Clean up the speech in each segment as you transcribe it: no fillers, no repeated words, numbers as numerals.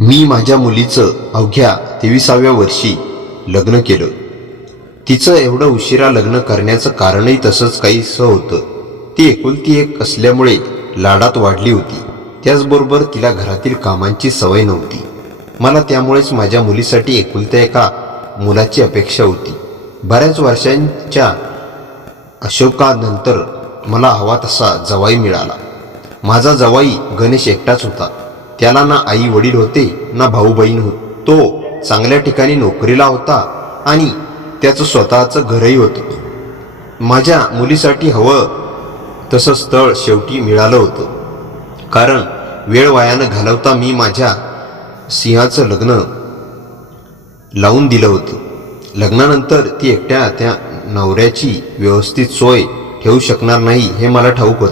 मी माझ्या मुलीचं अवघ्या 23व्या वर्षी लग्न केलं. तिचं एवढं उशिरा लग्न करण्याचं कारणही तसंच काहीसं होतं. ती एकुलती एक असल्यामुळे लाडात वाढली होती. त्याचबरोबर तिला घरातील कामांची सवय नव्हती. मला त्यामुळेच माझ्या मुलीसाठी एकुलत्या एका मुलाची अपेक्षा होती. बऱ्याच वर्षांच्या अशोकानंतर मला हवा तसा जावाई मिळाला. माझा जावाई गणेश एकटाच होता. त्याला ना आई वडील होते ना भाऊ बहीण होत. तो चांगल्या ठिकाणी नोकरीला होता आणि त्याचं स्वतःचं घरही होतं. माझ्या मुलीसाठी हवं तसं स्थळ शेवटी मिळालं होतं. कारण वेळ वाया न घालवता मी माझ्या सिंहाचं लग्न लावून दिलं होतं. लग्नानंतर ती एकट्या त्या नवऱ्याची व्यवस्थित सोय ठेवू शकणार नाही हे मला ठाऊक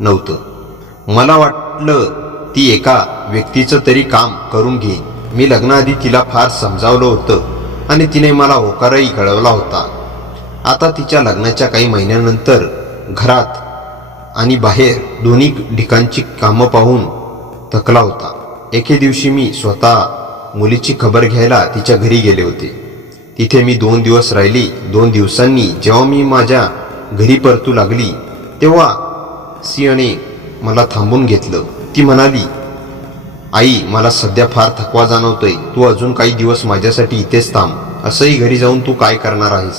नव्हतं. मला वाटलं ती एका व्यक्तीचं तरी काम करून घेईन. मी लग्नाआधी तिला फार समजावलं होतं आणि तिने मला होकारही कळवला होता. आता तिच्या लग्नाच्या काही महिन्यानंतर घरात आणि बाहेर दोन्ही ठिकाणची कामं पाहून थकला होता. एके दिवशी मी स्वतः मुलीची खबर घ्यायला तिच्या घरी गेले होते. तिथे मी 2 दिवस राहिली. 2 दिवसांनी जेव्हा मी माझ्या घरी परतू लागली तेव्हा सिंहने मला थांबून घेतलं. ती म्हणाली, आई, मला सध्या फार थकवा जाणवतोय. तू अजून काही दिवस माझ्यासाठी इथेच थांब. असंही घरी जाऊन तू काय करणार आहेस?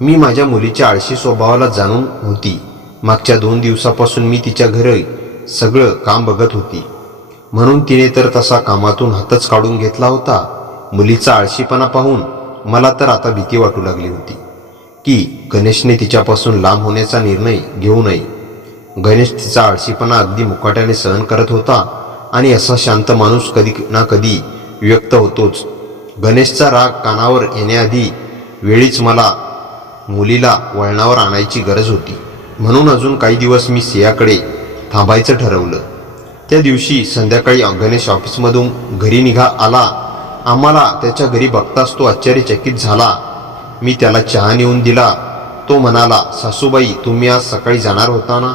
मी माझ्या मुलीच्या आळशी स्वभावाला जाणून होती. मागच्या 2 दिवसापासून मी तिच्या घरी सगळं काम बघत होती, म्हणून तिने तर तसा कामातून हातच काढून घेतला होता. मुलीचा आळशीपणा पाहून मला तर आता भीती वाटू लागली होती की गणेशने तिच्यापासून लांब होण्याचा निर्णय घेऊ नये. गणेश तिचा आळशीपणा अगदी मुकाट्याने सहन करत होता आणि असा शांत माणूस कधी ना कधी व्यक्त होतोच. गणेशचा राग कानावर येण्याआधी वेळीच मला मुलीला वळणावर आणायची गरज होती. म्हणून अजून काही दिवस मी सियाकडे थांबायचं ठरवलं. त्या दिवशी संध्याकाळी गणेश ऑफिसमधून घरी आला. आम्हाला त्याच्या घरी बघताच तो आश्चर्यचकित झाला. मी त्याला चहा नेऊन दिला. तो म्हणाला, सासूबाई, तुम्ही आज सकाळी जाणार होता ना,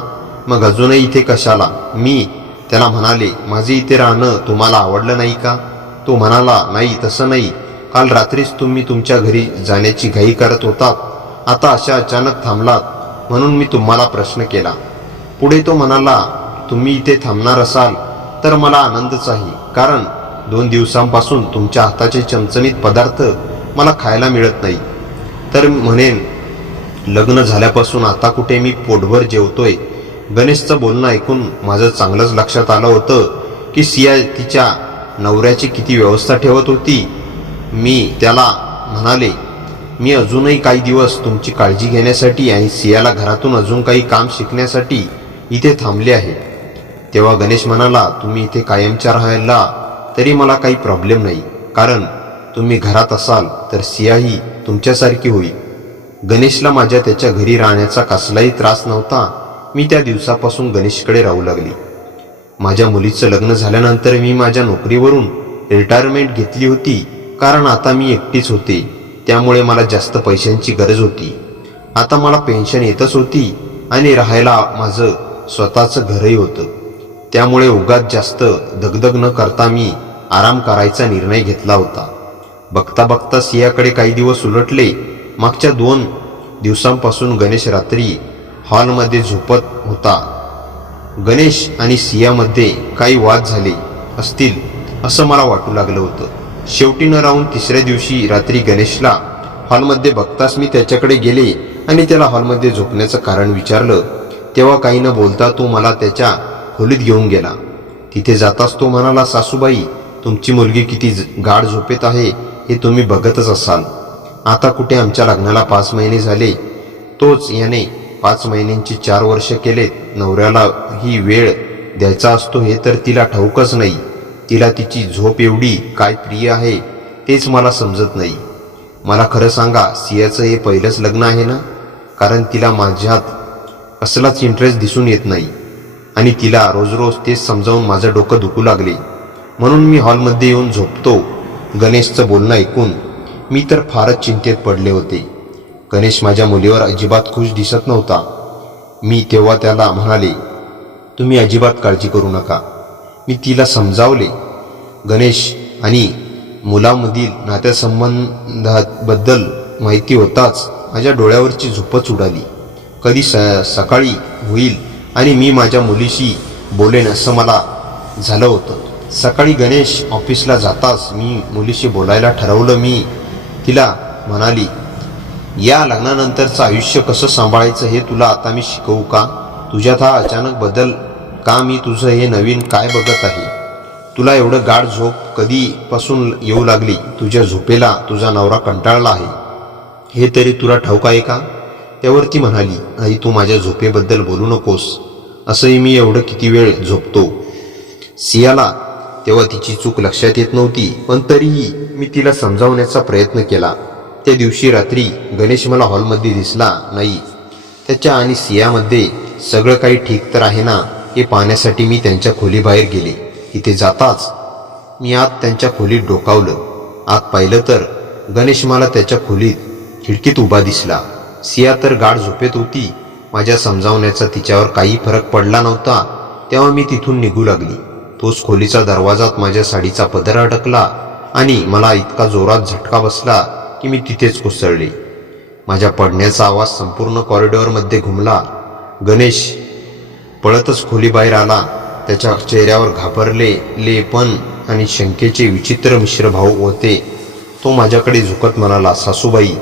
मग अजूनही इथे कशाला? मी त्याला म्हणाले, माझे इथे राहणं तुम्हाला आवडलं नाही का? तो म्हणाला, नाही, तसं नाही. काल रात्रीच तुम्ही तुमच्या घरी जाण्याची घाई करत होतात. आता अशा अचानक थांबलात म्हणून मी तुम्हाला प्रश्न केला. पुढे तो म्हणाला, तुम्ही इथे थांबणार असाल तर मला आनंदच आहे. कारण 2 दिवसांपासून तुमच्या हाताचे चमचमीत पदार्थ मला खायला मिळत नाही. तर म्हणेन, लग्न झाल्यापासून आता कुठे मी पोटभर जेवतोय. गणेशचं बोलणं ऐकून माझं चांगलंच लक्षात आलं होतं की सिया तिच्या नवऱ्याची किती व्यवस्था ठेवत होती. मी त्याला म्हणाले, मी अजूनही काही दिवस तुमची काळजी घेण्यासाठी आणि सियाला घरातून अजून काही काम शिकण्यासाठी इथे थांबले आहे. तेव्हा गणेश म्हणाला, तुम्ही इथे कायमच्या राहायला तरी मला काही प्रॉब्लेम नाही. कारण तुम्ही घरात असाल तर सियाही तुमच्यासारखी होईल. गणेशला माझ्या त्याच्या घरी राहण्याचा कसलाही त्रास नव्हता. मी त्या दिवसापासून गणेशकडे राहू लागली. माझ्या मुलीचं लग्न झाल्यानंतर मी माझ्या नोकरीवरून रिटायरमेंट घेतली होती. कारण आता मी एकटीच होते, त्यामुळे मला जास्त पैशांची गरज होती. आता मला पेन्शन येतच होती आणि राहायला माझं स्वतःचं घरही होतं. त्यामुळे उगाच जास्त दगदग न करता मी आराम करायचा निर्णय घेतला होता. बघता बघता सियाकडे काही दिवस उलटले. मागच्या 2 दिवसांपासून गणेश रात्री हॉलमध्ये झोपत होता. गणेश आणि सियामध्ये काही वाद झाले असतील असं मला वाटू लागलं होतं. शेवटी न राहून 3ऱ्या दिवशी रात्री गणेशला हॉलमध्ये बघताच मी त्याच्याकडे गेले आणि त्याला हॉलमध्ये झोपण्याचं कारण विचारलं. तेव्हा काही न बोलता तो मला त्याच्या खोलीत घेऊन गेला. तिथे जाताच तो म्हणाला, सासूबाई, तुमची मुलगी किती गाढ झोपेत आहे हे तुम्ही बघतच असाल. आता कुठे आमच्या लग्नाला 5 महिने झाले, तोच याने 5 महिन्यांची 4 वर्ष केलेत. नवऱ्याला ही वेळ द्यायचा असतो हे तर तिला ठाऊकच नाही. तिला तिची झोप एवढी काय प्रिय आहे तेच मला समजत नाही. मला खरं सांगा, सियाचं हे पहिलंच लग्न आहे ना? कारण तिला माझ्यात कसलाच इंटरेस्ट दिसून येत नाही आणि तिला रोज रोज तेच समजावून माझं डोकं दुखू लागले. म्हणून मी हॉलमध्ये येऊन झोपतो. गणेशचं बोलणं ऐकून मी तर फारच चिंतेत पडले होते. गणेश माझ्या मुलीवर अजिबात खुश दिसत नव्हता. मी तेव्हा त्याला म्हणाले, तुम्ही अजिबात काळजी करू नका. मी तिला समजावले, गणेश आणि मुलामधील नात्यासंबंधाबद्दल माहिती होताच माझ्या डोळ्यावरची झोपच उडाली. कधी सकाळी होईल आणि मी माझ्या मुलीशी बोलेन असं मला झालं होतं. सकाळी गणेश ऑफिसला जाताच मी मुलीशी बोलायला ठरवलं. मी तिला म्हणाली, या लग्नानंतरचं आयुष्य कसं सांभाळायचं हे तुला आता मी शिकवू का? तुझ्यात हा अचानक बदल का? मी तुझं हे नवीन काय बघत आहे? तुला एवढं गाढ झोप कधीपासून येऊ लागली? तुझ्या झोपेला तुझा नवरा कंटाळला आहे हे तरी तुला ठाऊक आहे का? त्यावर ती म्हणाली, आई तू माझ्या झोपेबद्दल बोलू नकोस. असंही मी एवढं किती वेळ झोपतो? सियाला तेव्हा तिची चूक लक्षात येत नव्हती, पण तरीही मी तिला समजावण्याचा प्रयत्न केला. त्या दिवशी रात्री गणेश मला हॉलमध्ये दिसला नाही. त्याच्या आणि सियामध्ये सगळं काही ठीक तर आहे ना हे पाहण्यासाठी मी त्यांच्या खोलीबाहेर गेले. तिथे जाताच मी आत त्यांच्या खोलीत डोकावलं. आत पाहिलं तर गणेश मला त्याच्या खोलीत खिडकीत उभा दिसला. सिया तर गाढ झोपेत होती. माझ्या समजावण्याचा तिच्यावर काही फरक पडला नव्हता. तेव्हा मी तिथून निघू लागली. तोच खोलीचा दरवाजात माझ्या साडीचा पदर अडकला आणि मला इतका जोरात झटका बसला की मी तिथेच कोसळले. माझ्या पडण्याचा आवाज संपूर्ण कॉरिडॉरमध्ये घुमला. गणेश पळतच खोलीबाहेर आला. त्याच्या चेहऱ्यावर घाबरलेले पण आणि शंकेचे विचित्र मिश्र भाव होते. तो माझ्याकडे झुकत म्हणाला, सासूबाई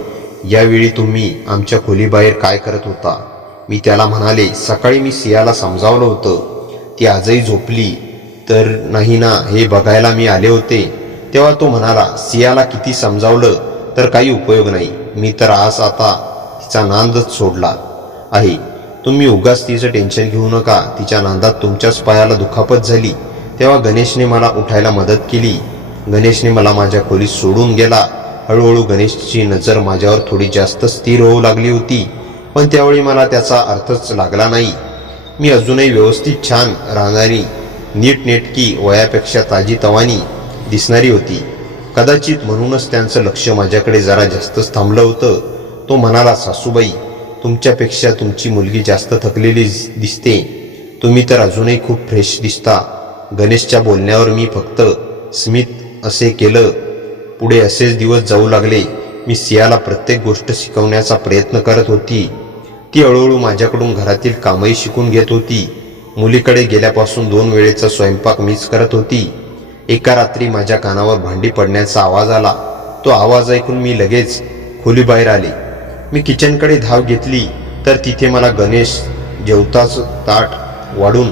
यावेळी तुम्ही आमच्या खोलीबाहेर काय करत होता? मी त्याला म्हणाले, सकाळी मी सियाला समजावलं होतं. ती आजही झोपली तर नाही ना हे बघायला मी आले होते. तेव्हा तो म्हणाला, सियाला किती समजावलं तर काही उपयोग नाही. मी तर आज आता तिचा नांदच सोडला आहे. तुम्ही उगाच तिचं टेन्शन घेऊ नका. तिच्या नांदात तुमच्याच पायाला दुखापत झाली. तेव्हा गणेशने मला उठायला मदत केली. गणेशने मला माझ्या खोलीत सोडून गेला. हळूहळू गणेशची नजर माझ्यावर थोडी जास्त स्थिर होऊ लागली होती, पण त्यावेळी मला त्याचा अर्थच लागला नाही. मी अजूनही व्यवस्थित छान राहणारी, नीटनेटकी, वयापेक्षा ताजीतवानी दिसणारी होती. कदाचित म्हणूनच त्यांचं लक्ष माझ्याकडे जरा जास्तच थांबलं होतं. तो म्हणाला, सासूबाई तुमच्यापेक्षा तुमची मुलगी जास्त थकलेली दिसते. तुम्ही तर अजूनही खूप फ्रेश दिसता. गणेशच्या बोलण्यावर मी फक्त स्मित असे केलं. पुढे असेच दिवस जाऊ लागले. मी सियाला प्रत्येक गोष्ट शिकवण्याचा प्रयत्न करत होती. ती हळूहळू माझ्याकडून घरातील कामही शिकून घेत होती. मुलीकडे गेल्यापासून 2 वेळेचा स्वयंपाक मीच करत होती. एका रात्री माझ्या कानावर भांडी पडण्याचा आवाज आला. तो आवाज ऐकून मी लगेच खोलीबाहेर आले. मी किचनकडे धाव घेतली तर तिथे मला गणेश जेवताच ताट वाढून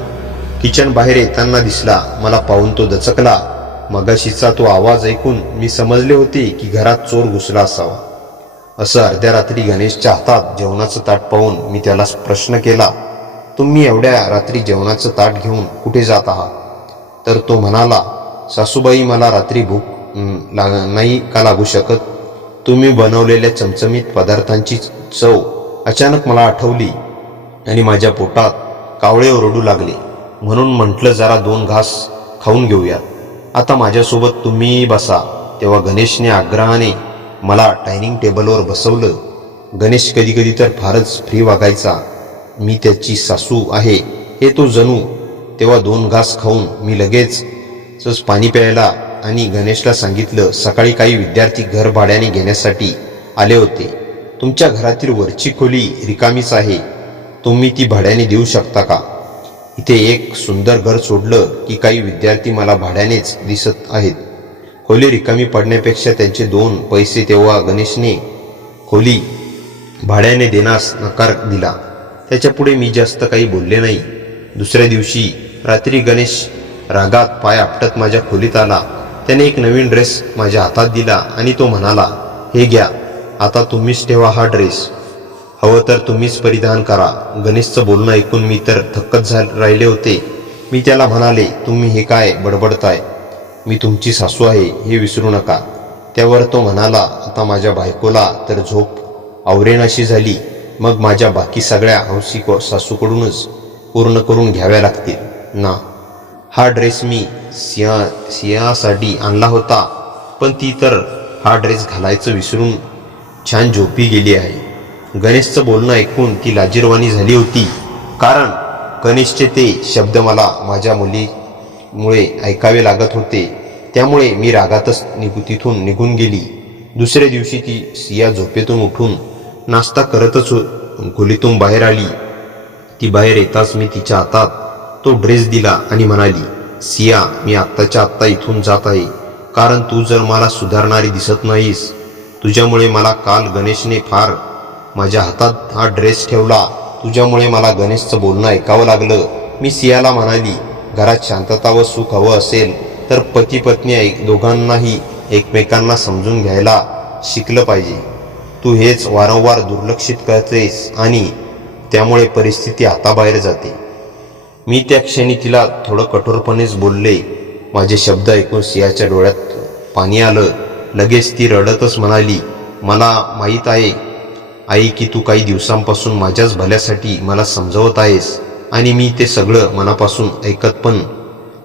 किचन बाहेर येताना दिसला. मला पाहून तो दचकला. मगाशीचा तो आवाज ऐकून मी समजले होते की घरात चोर घुसला असावा. असं अर्ध्या रात्री गणेशच्या हातात जेवणाचं ताट पाहून मी त्याला प्रश्न केला, तुम्ही एवढ्या रात्री जेवणाचं ताट घेऊन कुठे जात आहात? तर तो म्हणाला, सासूबाई मला रात्री भूक नाही का लागू शकत? तुम्ही बनवलेल्या चमचमीत पदार्थांची चव अचानक मला आठवली आणि माझ्या पोटात कावळे ओरडू लागले. म्हणून म्हटलं जरा 2 घास खाऊन घेऊया. आता माझ्यासोबत तुम्ही बसा. तेव्हा गणेशने आग्रहाने मला डायनिंग टेबलवर बसवलं. गणेश कधी कधी तर फारच फ्री वागायचा. मी त्याची सासू आहे हे तो जणू. तेव्हा 2 घास खाऊन मी लगेचच पाणी प्यायला आणि गणेशला सांगितलं, सकाळी काही विद्यार्थी घर भाड्याने घेण्यासाठी आले होते. तुमच्या घरातील वरची खोली रिकामीच आहे. तुम्ही ती भाड्याने देऊ शकता का? इथे एक सुंदर घर सोडलं की काही विद्यार्थी मला भाड्यानेच दिसत आहेत. खोली रिकामी पडण्यापेक्षा त्यांचे 2 पैसे. तेव्हा गणेशने खोली भाड्याने देण्यास नकार दिला. त्याच्यापुढे मी जास्त काही बोलले नाही. दुसऱ्या दिवशी रात्री गणेश रागात पाय आपटत माझ्या खोलीत आला. त्याने एक नवीन ड्रेस माझ्या हातात दिला आणि तो म्हणाला, हे घ्या, आता तुम्हीच ठेवा हा ड्रेस. हवं तर तुम्हीच परिधान करा. गणेशचं बोलणं ऐकून मी तर थक्कच राहिले होते. मी त्याला म्हणाले, तुम्ही हे काय बडबडताय? मी तुमची सासू आहे हे विसरू नका. त्यावर तो म्हणाला, आता माझ्या बायकोला तर झोप आवरेनाशी झाली, मग माझ्या बाकी सगळ्या हौसी सासूकडूनच पूर्ण करून घ्याव्या लागतील ना. हा ड्रेस मी सियासाठी आणला होता, पण ती तर हा ड्रेस घालायचं विसरून छान झोपी गेली आहे. गणेशचं बोलणं ऐकून ती लाजिरवाणी झाली होती, कारण गणेशचे ते शब्द मला माझ्या मुलीमुळे ऐकावे लागत होते. त्यामुळे मी रागातच तिथून निघून गेली. दुसऱ्या दिवशी ती सिया झोपेतून उठून नाश्ता करतच खोलीतून बाहेर आली. ती बाहेर येताच मी तिच्या हातात तो ड्रेस दिला आणि म्हणाली, सिया, मी आत्ताच्या आत्ता इथून जात आहे, कारण तू जर मला सुधारणारी दिसत नाहीस. तुझ्यामुळे मला काल गणेशने फार माझ्या हातात हा ड्रेस ठेवला. तुझ्यामुळे मला गणेशचं बोलणं ऐकावं लागलं. मी सियाला म्हणाली, घरात शांतता व सुख हवं असेल तर पती पत्नी दोघांनाही एकमेकांना समजून घ्यायला शिकलं पाहिजे. तू हेच वारंवार दुर्लक्षित करतेस आणि त्यामुळे परिस्थिती हाताबाहेर जाते. मी त्या क्षणी तिला थोडं कठोरपणेच बोलले. माझे शब्द ऐकून सियाच्या डोळ्यात पाणी आलं. लगेच ती रडतच म्हणाली, मला माहीत आहे आई की तू काही दिवसांपासून माझ्याच भल्यासाठी मला समजवत आहेस आणि मी ते सगळं मनापासून ऐकत, पण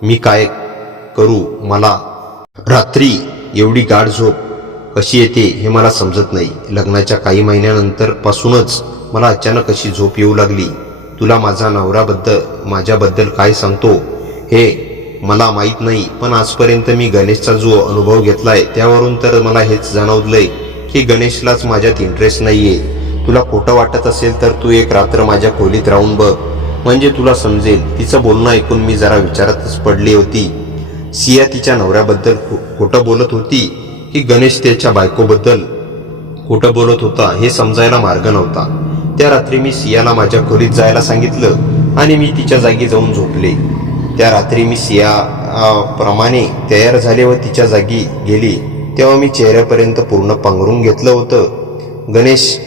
मी काय करू? मला रात्री एवढी गाढ झोप कशी येते हे मला समजत नाही. लग्नाच्या काही महिन्यानंतर पासूनच मला अचानक अशी झोप येऊ लागली. तुला माझ्याबद्दल काय सांगतो हे मला माहीत नाही, पण आजपर्यंत मी गणेशचा जो अनुभव घेतलाय त्यावरून तर मला हेच जाणवलंय की गणेशलाच माझ्यात इंटरेस्ट नाहीये. तुला खोटं वाटत असेल तर तू एक रात्र माझ्या खोलीत राहून बघ, म्हणजे तुला समजेल. तिचं बोलणं ऐकून मी जरा विचारातच पडली होती. सिया तिच्या नवऱ्याबद्दल खोटं बोलत होती की गणेश त्याच्या बायकोबद्दल खोटं बोलत होता हे समजायला मार्ग नव्हता. त्या रात्री मी सियाला माझ्या खोलीत जायला सांगितलं आणि मी तिच्या जागी जाऊन झोपले. त्या रात्री मी सिया प्रमाणे तयार झाले व तिच्या जागी गेली तेव्हा मी चेहऱ्यापर्यंत पूर्ण पांघरून घेतलं होतं. गणेश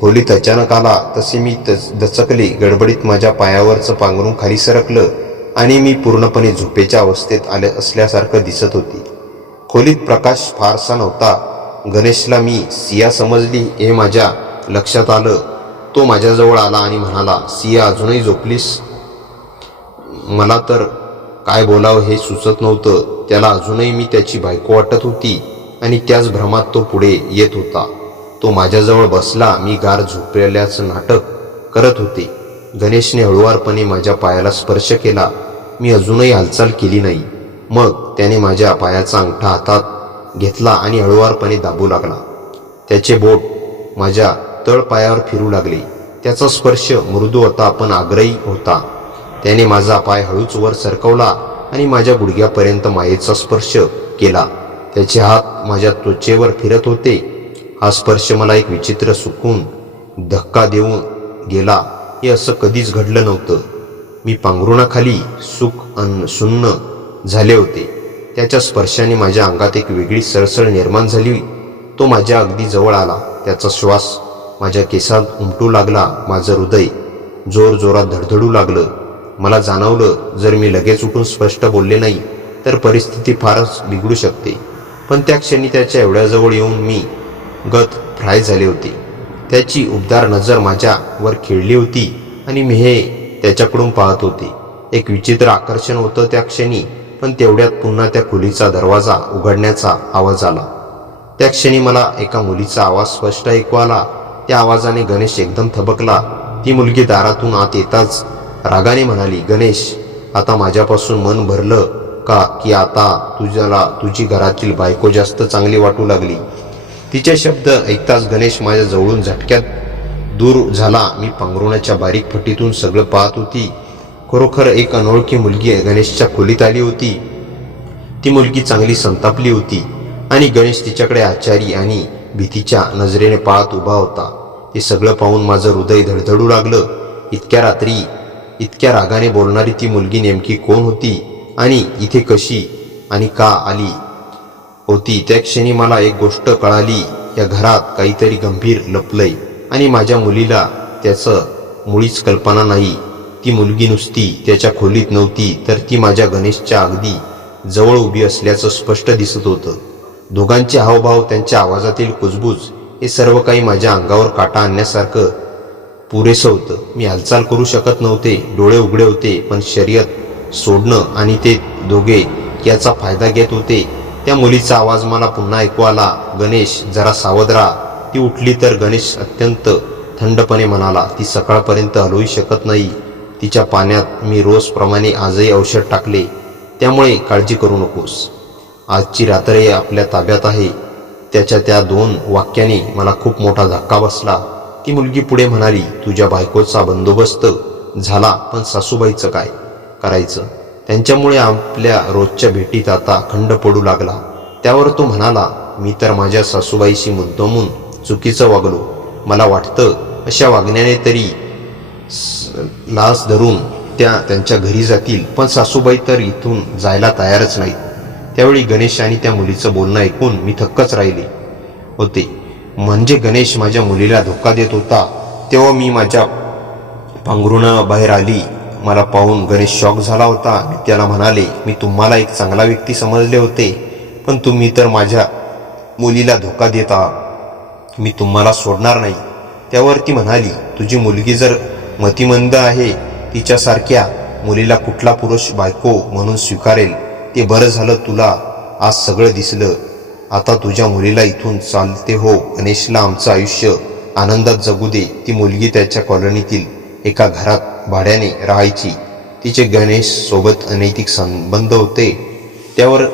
खोलीत अचानक आला तसे मी दचकले. गडबडीत माझ्या पायावरचं पांघरून खाली सरकलं आणि मी पूर्णपणे झोपेच्या अवस्थेत असल्यासारखं दिसत होती. खोलीत प्रकाश फारसा नव्हता. गणेशला मी सिया समजली हे माझ्या लक्षात आलं. तो माझ्याजवळ आला आणि म्हणाला, सिया, अजूनही झोपलीस? मला तर काय बोलावं हे सुचत नव्हतं. त्याला अजूनही मी त्याची बायको वाटत होती आणि त्याच भ्रमात तो पुढे येत होता. तो माझ्याजवळ बसला. मी गार झोपलेल्याचं नाटक करत होते. गणेशने हळुवारपणे माझ्या पायाला स्पर्श केला. मी अजूनही हालचाल केली नाही. मग त्याने माझ्या पायाचा अंगठा हातात घेतला आणि हळुवारपणे दाबू लागला. त्याचे बोट माझ्या तळपायावर फिरू लागले. त्याचा स्पर्श मृदू होता पण आग्रही होता. त्याने माझा पाय हळूच वर सरकवला आणि माझ्या गुडघ्यापर्यंत मायेचा स्पर्श केला. त्याचे हात माझ्या त्वचेवर फिरत होते. हा स्पर्श मला एक विचित्र सुकून धक्का देऊन गेला. हे असं कधीच घडलं नव्हतं. मी पांघरुणाखाली सुन्न झाले होते. त्याच्या स्पर्शाने माझ्या अंगात एक वेगळी सळसळ निर्माण झाली. तो माझ्या अगदी जवळ आला. त्याचा श्वास माझ्या केसात उमटू लागला. माझं हृदय जोरजोरात धडधडू लागलं. मला जाणवलं जर मी लगेच उठून स्पष्ट बोलले नाही तर परिस्थिती फारच बिघडू शकते. पण त्या क्षणी त्याच्या एवढ्याजवळ येऊन मी फ्राय झाले होते. त्याची उबदार नजर माझ्यावर खिळली होती आणि मी हे त्याच्याकडून पाहत होते. एक विचित्र आकर्षण होतं त्या क्षणी. पण तेवढ्यात पुन्हा त्या खोलीचा दरवाजा उघडण्याचा आवाज आला. त्या क्षणी मला एका मुलीचा आवाज स्पष्ट ऐकू आला. त्या आवाजाने गणेश एकदम थबकला. ती मुलगी दारातून आत येताच रागाने म्हणाली, गणेश, आता माझ्यापासून मन भरलं का की आता तुझी घरातील बायको जास्त चांगली वाटू लागली? तिचे शब्द ऐकताच गणेश माझ्या जवळून झटक्यात दूर झाला. मी पांघरुणाच्या बारीक फटीतून सगळं पाहत होती. खरोखर एक अनोळखी मुलगी गणेशच्या खोलीत आली होती. ती मुलगी चांगली संतापली होती आणि गणेश तिच्याकडे आश्चर्य आणि भीतीच्या नजरेने पाहत उभा होता. ते सगळं पाहून माझं हृदय धडधडू लागलं. इतक्या रात्री इतक्या रागाने बोलणारी ती मुलगी नेमकी कोण होती आणि इथे कशी आणि का आली होती? त्या क्षणी मला एक गोष्ट कळाली. या घरात काहीतरी गंभीर लपलंय आणि माझ्या मुलीला त्याचं मुळीच कल्पना नाही. ती मुलगी नुसती त्याच्या खोलीत नव्हती तर ती माझ्या गणेशच्या अगदी जवळ उभी असल्याचं स्पष्ट दिसत होतं. दोघांचे हावभाव, त्यांच्या आवाजातील कुजबूज, हे सर्व काही माझ्या अंगावर काटा आणण्यासारखं पुरेसं होतं. मी हालचाल करू शकत नव्हते. डोळे उघडे होते पण शर्यत सोडणं आणि ते दोघे याचा फायदा घेत होते. त्या मुलीचा आवाज मला पुन्हा ऐकू आला, गणेश, जरा सावध राहा. ती उठली तर गणेश अत्यंत थंडपणे म्हणाला, ती सकाळपर्यंत हलवू शकत नाही. तिच्या पाण्यात मी रोजप्रमाणे आजही औषध टाकले, त्यामुळे काळजी करू नकोस. आजची रात्रही आपल्या ताब्यात आहे. त्याच्या त्या 2 वाक्याने मला खूप मोठा धक्का बसला. ती मुलगी पुढे म्हणाली, तुझ्या बायकोचा बंदोबस्त झाला, पण सासूबाईचं काय करायचं? त्यांच्यामुळे आपल्या रोजच्या भेटीत आता खंड पडू लागला. त्यावर तो म्हणाला, मी तर माझ्या सासूबाईशी मुद्दामून चुकीचं वागलो. मला वाटतं अशा वागण्याने तरी लाच धरून त्या त्यांच्या घरी जातील, पण सासूबाई तर इथून जायला तयारच नाहीत. त्यावेळी गणेश आणि त्या मुलीचं बोलणं ऐकून मी थक्कच राहिले होते. म्हणजे गणेश माझ्या मुलीला धोका देत होता. तेव्हा मी माझ्या पांघरुणाबाहेर आली. मला पाहून गणेश शॉक झाला होता. मी त्याला म्हणाले, मी तुम्हाला एक चांगला व्यक्ती समजले होते, पण तुम्ही तर माझ्या मुलीला धोका देत आहात. मी तुम्हाला सोडणार नाही. त्यावर ती म्हणाली, तुझी मुलगी जर मतिमंद आहे, तिच्यासारख्या मुलीला कुठला पुरुष बायको म्हणून स्वीकारेल? ते बरं झालं तुला आज सगळं दिसलं. आता तुझ्या मुलीला इथून चालते हो. गणेशला आमचं आयुष्य आनंदात जगू दे. ती मुलगी त्याच्या कॉलनीतील एका घरात भाड्याने राहायची. तिचे गणेश सोबत अनैतिक संबंध होते. त्यावर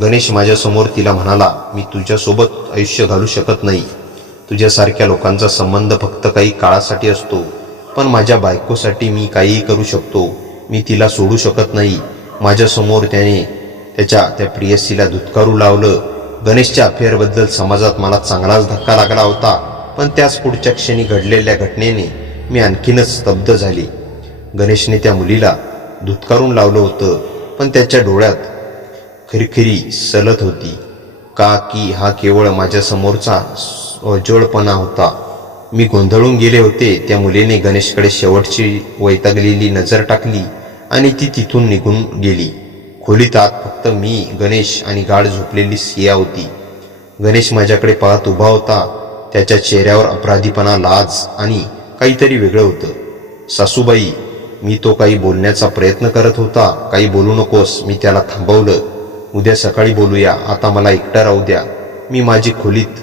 गणेश माझ्यासमोर तिला म्हणाला, मी तुझ्यासोबत आयुष्य घालू शकत नाही. तुझ्यासारख्या लोकांचा संबंध फक्त काही काळासाठी असतो, पण माझ्या बायकोसाठी मी काहीही करू शकतो. मी तिला सोडू शकत नाही. माझ्यासमोर त्याने त्या प्रियसीला धुतकारू लावलं. गणेशच्या अफेअरबद्दल समाजात मला चांगलाच धक्का लागला होता, पण त्याच पुढच्या क्षणी घडलेल्या घटनेने मी आणखीनच स्तब्ध झाले. गणेशने त्या मुलीला धुतकारून लावलं होतं, पण त्याच्या डोळ्यात खिरखिरी सलत होती. का की हा केवळ माझ्यासमोरचा अजोडपणा होता. मी गोंधळून गेले होते. त्या मुलीने गणेशकडे शेवटची वैतागलेली नजर टाकली आणि ती तिथून निघून गेली. खोलीत आत फक्त मी, गणेश आणि गाढ झोपलेली सिया होती. गणेश माझ्याकडे पाहत उभा होता. त्याच्या चेहऱ्यावर अपराधीपणा, लाज आणि काहीतरी वेगळं होतं. सासूबाई, मी तो काही बोलण्याचा प्रयत्न करत होता. काही बोलू नकोस, मी त्याला थांबवलं. उद्या सकाळी बोलूया, आता मला एकटा राहू द्या. मी माझी खोलीत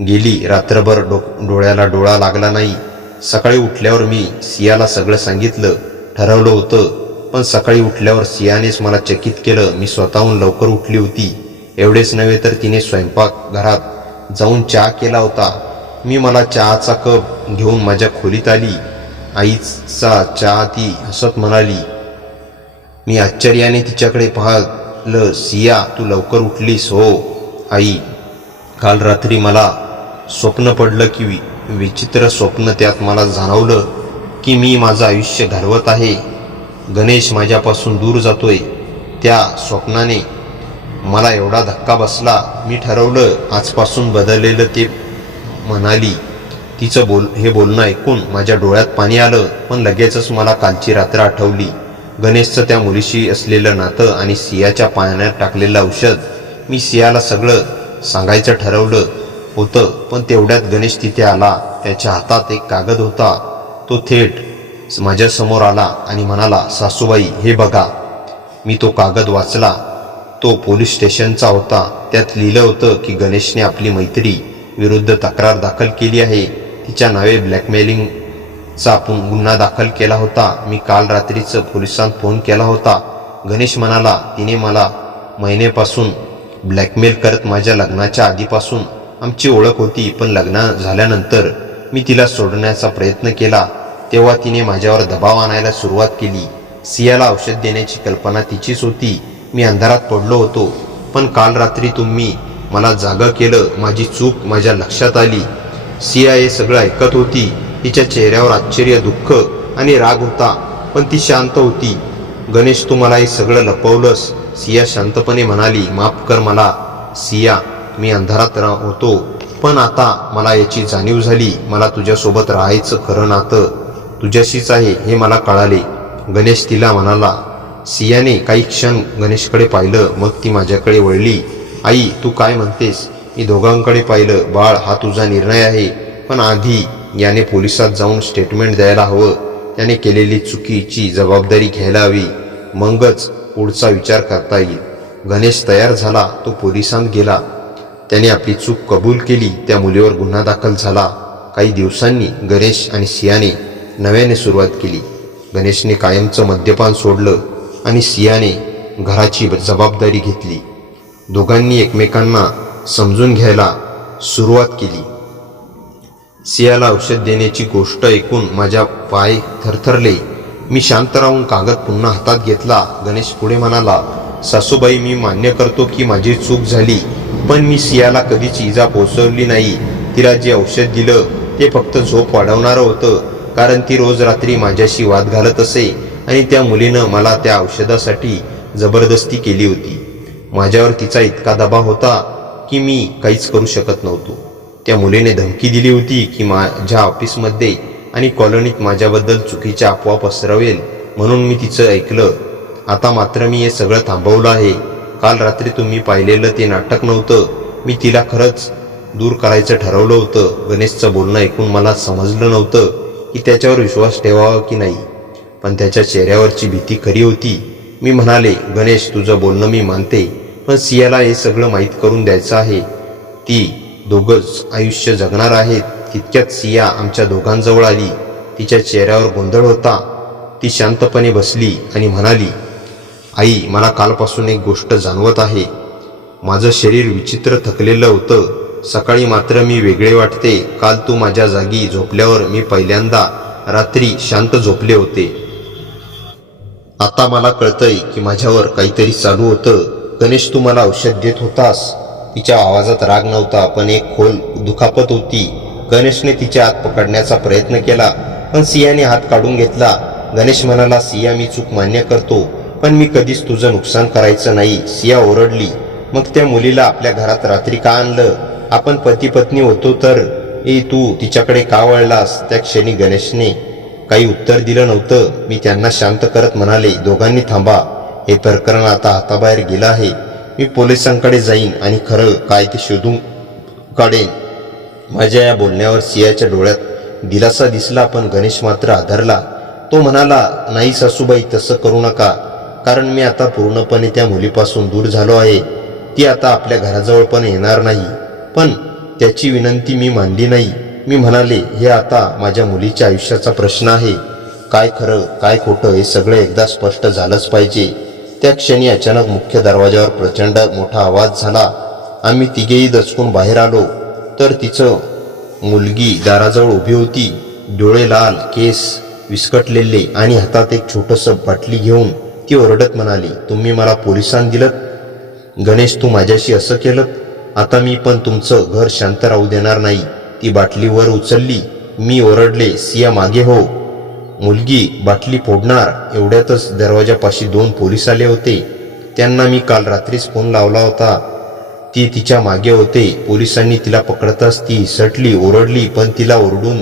गेली. रात्रभर डोळ्याला डोळा लागला नाही. सकाळी उठल्यावर मी सियाला सगळं सांगितलं. ठरवलं होतं, पण सकाळी उठल्यावर सियानेच मला चकित केलं. मी स्वतःहून लवकर उठली होती. एवढेच नव्हे तर तिने स्वयंपाकघरात जाऊन चहा केला होता. मला चहाचा कप घेऊन माझ्या खोलीत आली. आईचा चहा ती हसत म्हणाली. मी आश्चर्याने तिच्याकडे पाहिलं. सिया, तू लवकर उठलीस? हो आई, काल रात्री मला स्वप्न पडलं की विचित्र स्वप्न. त्यात मला जाणवलं की मी माझं आयुष्य घालवत आहे. गणेश माझ्यापासून दूर जातोय. त्या स्वप्नाने मला एवढा धक्का बसला. मी ठरवलं आजपासून बदललेलं. ते म्हणाली. तिचं हे बोलणं ऐकून माझ्या डोळ्यात पाणी आलं, पण लगेचच मला कालची रात्र आठवली. गणेशचं त्या मुलीशी असलेलं नातं आणि सियाच्या पाण्यात टाकलेलं औषध. मी सियाला सगळं सांगायचं ठरवलं होतं, पण तेवढ्यात गणेश तिथे आला. त्याच्या हातात एक कागद होता. तो थेट माझ्यासमोर आला आणि म्हणाला, सासूबाई, हे बघा. मी तो कागद वाचला. तो पोलीस स्टेशनचा होता. त्यात लिहिलं होतं की गणेशने आपली मैत्री विरुद्ध तक्रार दाखल केली आहे. तिच्या नावे ब्लॅकमेलिंगचा गुन्हा दाखल केला होता. मी काल रात्रीच पोलिसांत फोन केला होता. गणेश म्हणाला, तिने मला महिन्यापासून ब्लॅकमेल करत. माझ्या लग्नाच्या आधीपासून आमची ओळख होती, पण लग्न झाल्यानंतर मी तिला सोडण्याचा प्रयत्न केला. तेव्हा तिने माझ्यावर दबाव आणायला सुरुवात केली. सियाला औषध देण्याची कल्पना तिचीच होती. मी अंधारात पडलो होतो, पण काल रात्री तुम्ही मला जागं केलं. माझी चूक माझ्या लक्षात आली. सिया हे सगळं ऐकत होती. तिच्या चेहऱ्यावर आश्चर्य, दुःख आणि राग होता, पण ती शांत होती. गणेश, तू मला हे सगळं लपवलंस? सिया शांतपणे म्हणाली. माफ कर मला सिया, मी अंधारात होतो, पण आता मला याची जाणीव झाली. मला तुझ्यासोबत राहायचं खरं नातं तुझ्याशीच आहे हे मला कळाले. गणेश तिला म्हणाला. सियाने काही क्षण गणेशकडे पाहिलं, मग ती माझ्याकडे वळली. आई, तू काय म्हणतेस? मी दोघांकडे पाहिलं. बाळ, हा तुझा निर्णय आहे, पण आधी याने पोलिसात जाऊन स्टेटमेंट द्यायला हवं. त्याने केलेली चुकीची जबाबदारी घ्यायला हवी, मगच पुढचा विचार करता येईल. गणेश तयार झाला. तो पोलिसांत गेला. त्याने आपली चूक कबूल केली. त्या मुलीवर गुन्हा दाखल झाला. काही दिवसांनी गणेश आणि सियाने नव्याने सुरुवात केली. गणेशने कायमचं मद्यपान सोडलं आणि सियाने घराची जबाबदारी घेतली. दोघांनी एकमेकांना समजून घ्यायला सुरुवात केली. सियाला औषध देण्याची गोष्ट ऐकून माझ्या पाय थरथरले. मी शांत राहून कागद पुन्हा हातात घेतला. गणेश पुढे म्हणाला, सासूबाई, मी मान्य करतो की माझी चूक झाली, पण मी सियाला कधीच इजा पोचवली नाही. तिला जे औषध दिलं ते फक्त झोप वाढवणारं होतं, कारण ती रोज रात्री माझ्याशी वाद घालत असे आणि त्या मुलीनं मला त्या औषधासाठी जबरदस्ती केली होती. माझ्यावर तिचा इतका दबाव होता की मी काहीच करू शकत नव्हतो. त्या मुलीने धमकी दिली होती की माझ्या ऑफिसमध्ये आणि कॉलनीत माझ्याबद्दल चुकीच्या अफवा पसरवेल, म्हणून मी तिचं ऐकलं. आता मात्र मी हे सगळं थांबवलं आहे. काल रात्री तुम्ही पाहिलेलं ते नाटक नव्हतं. मी तिला खरंच दूर करायचं ठरवलं होतं. गणेशचं बोलणं ऐकून मला समजलं नव्हतं की त्याच्यावर विश्वास ठेवावा की नाही, पण त्याच्या चेहऱ्यावरची भीती खरी होती. मी म्हणाले, गणेश, तुझं बोलणं मी मानते, पण सियाला हे सगळं माहीत करून द्यायचं आहे. ती दोघंच आयुष्य जगणार आहेत. तितक्यात सिया आमच्या दोघांजवळ आली. तिच्या चेहऱ्यावर गोंधळ होता. ती शांतपणे बसली आणि म्हणाली, आई, मला कालपासून एक गोष्ट जाणवत आहे. माझं शरीर विचित्र थकलेलं होतं. सकाळी मात्र मी वेगळे वाटते. काल तू माझ्या जागी झोपल्यावर मी पहिल्यांदा रात्री शांत झोपले होते. आता मला कळतंय की माझ्यावर काहीतरी चालू होतं. गणेश, तू मला औषध देत होतास. तिच्या आवाजात राग नव्हता, पण एक खोल दुखापत होती. गणेशने तिचे हात पकडण्याचा प्रयत्न केला, पण सियाने हात काढून घेतला. गणेश म्हणाला, सिया, मी चूक मान्य करतो, पण मी कधीच तुझं नुकसान करायचं नाही. सिया ओरडली, मग त्या मुलीला आपल्या घरात रात्री का आणलं? आपण पती पत्नी होतो तर तू तिच्याकडे का वळलास? त्या क्षणी गणेशने काही उत्तर दिलं नव्हतं. मी त्यांना शांत करत म्हणाले, दोघांनी थांबा. हे प्रकरण आता हाताबाहेर गेलं आहे. मी पोलिसांकडे जाईन आणि खरं काय ते शोधून काढेन. माझ्या या बोलण्यावर सियाच्या डोळ्यात दिलासा दिसला, पण गणेश मात्र आदरला. तो म्हणाला, नाही सासूबाई, तसं करू नका, कारण मी आता पूर्णपणे त्या मुलीपासून दूर झालो आहे. ती आता आपल्या घराजवळ पण येणार नाही. पण त्याची विनंती मी मानली नाही. मी म्हणाले, हे आता माझ्या मुलीच्या आयुष्याचा प्रश्न आहे. काय खरं काय खोटं हे सगळं एकदा स्पष्ट झालंच पाहिजे. त्या क्षणी अचानक मुख्य दरवाजावर प्रचंड मोठा आवाज झाला. आम्ही तिघेही दचकून बाहेर आलो तर तिचं मुलगी दाराजवळ उभी होती. डोळे लाल, केस विस्कटलेले आणि हातात एक छोटंसं बाटली घेऊन ती ओरडत म्हणाली, तुम्ही मला पोलिसांना दिलत? गणेश, तू माझ्याशी असं केलं? आता मी पण तुमचं घर शांत राहू देणार नाही. ती बाटली वर उचलली. मी ओरडले, सिया, मागे हो. मुलगी बाटली फोडणार एवढ्यातच दरवाजापाशी 2 पोलीस आले होते. त्यांना मी काल रात्रीच फोन लावला होता. ती तिच्या मागे होते. पोलिसांनी तिला पकडताच ती इसटली, ओरडली, पण तिला ओरडून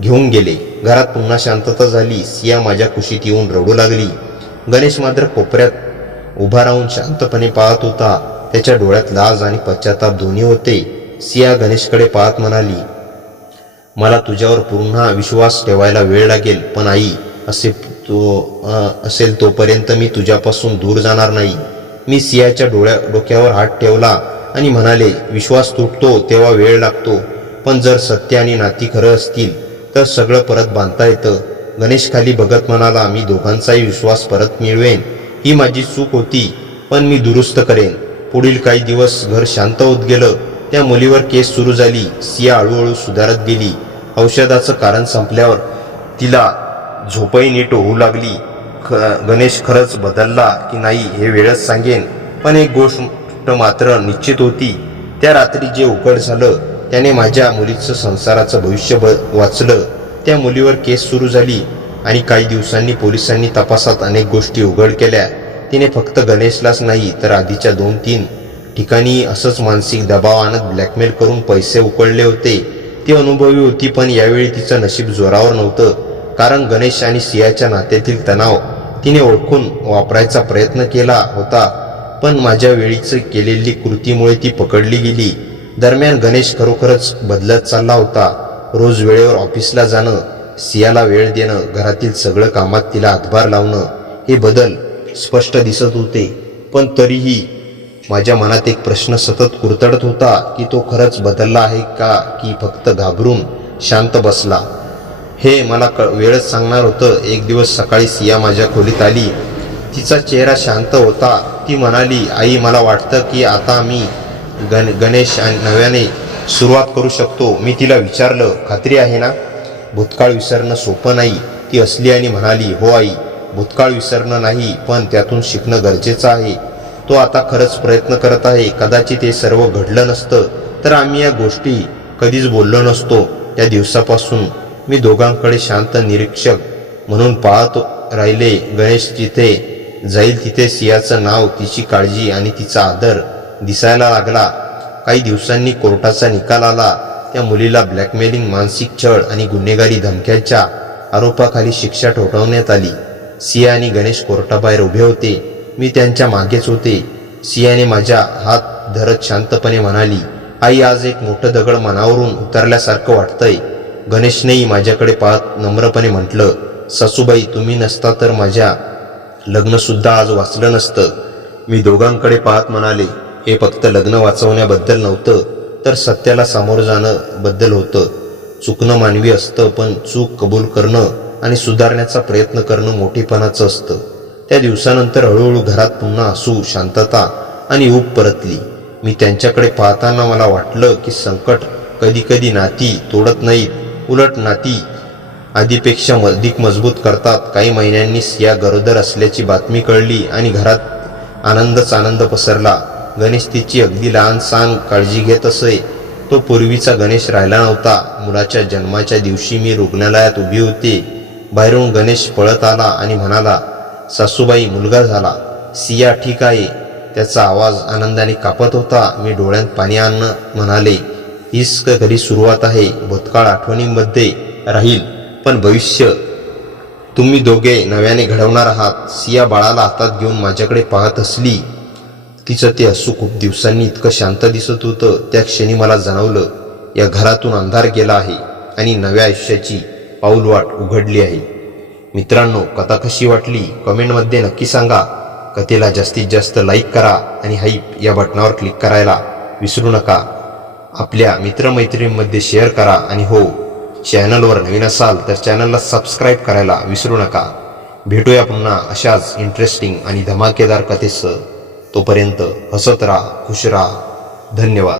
घेऊन गेले. घरात पुन्हा शांतता झाली. सिया माझ्या कुशीत येऊन रडू लागली. गणेश मात्र कोपऱ्यात उभा राहून शांतपणे पाहत होता. त्याच्या डोळ्यात लाज आणि पश्चाताप दोन्ही होते. सिया गणेशकडे पाहत म्हणाली, मला तुझ्यावर पुन्हा विश्वास ठेवायला वेळ लागेल, पण आई असेल तोपर्यंत मी तुझ्यापासून दूर जाणार नाही. मी सियाच्या डोक्यावर हात ठेवला आणि म्हणाले, विश्वास तुटतो तेव्हा वेळ लागतो, पण जर सत्य आणि नाती खरं असतील तर सगळं परत बांधता येतं. गणेश खाली बघत म्हणाला, मी दोघांचाही विश्वास परत मिळवेन. ही माझी चूक होती, पण मी दुरुस्त करेन. पुढील काही दिवस घर शांत होत गेलं. त्या मुलीवर केस सुरू झाली. सिया हळूहळू सुधारत गेली. औषधाचं कारण संपल्यावर तिला झोपही नीट होऊ लागली. गणेश खरंच बदलला की नाही हे वेळच सांगेन, पण एक गोष्ट मात्र निश्चित होती, त्या रात्री जे उघड झालं त्याने माझ्या मुलीचं संसाराचं भविष्य वाचलं. त्या मुलीवर केस सुरू झाली आणि काही दिवसांनी पोलिसांनी तपासात अनेक गोष्टी उघड केल्या. तिने फक्त गणेशलाच नाही तर आधीच्या 2-3 ठिकाणी असंच मानसिक दबाव आणत ब्लॅकमेल करून पैसे उकळले होते. ती अनुभवी होती, पण यावेळी तिचं नशीब जोरावर नव्हतं, कारण गणेश आणि सियाच्या नात्यातील तणाव तिने ओळखून वापरायचा प्रयत्न केला होता. पण माझ्या वेळीच केलेली कृतीमुळे ती पकडली गेली. दरम्यान गणेश खरोखरच बदलत चालला होता. रोज वेळेवर ऑफिसला जाणं, सियाला वेळ देणं, घरातील सगळं कामात तिला हातभार लावणं, हे बदल स्पष्ट दिसत होते. पण तरीही माझ्या मनात एक प्रश्न सतत कुरतडत होता की तो खरंच बदलला आहे का, की फक्त घाबरून शांत बसला. हे मला वेळच सांगणार होतं. एक दिवस सकाळी सिया माझ्या खोलीत आली. तिचा चेहरा शांत होता. ती म्हणाली, आई मला वाटतं की आता मी गणेश आणि नव्याने सुरुवात करू शकतो. मी तिला विचारलं, खात्री आहे ना? भूतकाळ विसरणं सोपं नाही, ती हसली आणि म्हणाली, हो आई, भूतकाळ विसरणं नाही, पण त्यातून शिकणं गरजेचं आहे. तो आता खरंच प्रयत्न करत आहे. कदाचित हे सर्व घडलं नसतं तर आम्ही या गोष्टी कधीच बोललो नसतो. त्या दिवसापासून मी दोघांकडे शांत निरीक्षक म्हणून पाहत राहिले. गणेश जिथे जाईल तिथे सियाचं नाव, तिची काळजी आणि तिचा आदर दिसायला लागला. काही दिवसांनी कोर्टाचा निकाल आला. त्या मुलीला ब्लॅकमेलिंग, मानसिक छळ आणि गुन्हेगारी धमक्यांच्या आरोपाखाली शिक्षा ठोठावण्यात आली. सिया आणि गणेश कोर्टाबाहेर उभे होते. मी त्यांच्या मागेच होते. सियाने माझा हात धरत शांतपणे म्हणाली, आई, आज एक मोठं दगड मनावरून उतरल्यासारखं वाटतंय. गणेशनेही माझ्याकडे पाहत नम्रपणे म्हटलं, सासूबाई, तुम्ही नसता तर माझ्या लग्नसुद्धा आज वाचलं नसतं. मी दोघांकडे पाहत म्हणाले, हे फक्त लग्न वाचवण्याबद्दल नव्हतं, तर सत्याला सामोरं जाणं बद्दल होतं. चुकणं मानवी असतं, पण चूक कबूल करणं आणि सुधारण्याचा प्रयत्न करणं मोठेपणाचं असतं. त्या दिवसानंतर हळूहळू घरात पुन्हा हसू, शांतता आणि ऊब परतली. मी त्यांच्याकडे पाहताना मला वाटलं की संकट कधी कधी नाती तोडत नाहीत, उलट नाती आधीपेक्षा अधिक मजबूत करतात. काही महिन्यांनी सिया गरोदर असल्याची बातमी कळली आणि घरात आनंद पसरला. गणेश तिची अगदी लहान सहान काळजी घेत असे. तो पूर्वीचा गणेश राहिला नव्हता. मुलाच्या जन्माच्या दिवशी मी रुग्णालयात उभी होते. बाहेरून गणेश पळत आला आणि म्हणाला, सासूबाई, मुलगा झाला. सिया ठीक आहे. त्याचा आवाज आनंदाने कापत होता. मी डोळ्यात पाणी आणून म्हणाले, हीच खरी सुरुवात आहे. भूतकाळ आठवणींमध्ये राहील, पण भविष्य तुम्ही दोघे नव्याने घडवणार आहात. सिया बाळाला हातात घेऊन माझ्याकडे पाहत हसली. तिचं ते हसू खूप दिवसांनी इतकं शांत दिसत होतं. त्या क्षणी मला जाणवलं, या घरातून अंधार गेला आहे आणि नव्या आयुष्याची पाऊलवाट उघडली आहे. मित्रांनो, कथा कशी वाटली कमेंटमध्ये नक्की सांगा. कथेला जास्तीत जास्त लाईक करा आणि हाईप या बटनावर क्लिक करायला विसरू नका. आपल्या मित्रमैत्रिणींमध्ये शेअर करा आणि हो, चॅनलवर नवीन असाल तर चॅनलला सबस्क्राईब करायला विसरू नका. भेटूया पुन्हा अशाच इंटरेस्टिंग आणि धमाकेदार कथेसह. तोपर्यंत हसत राहा, खुश राहा. धन्यवाद.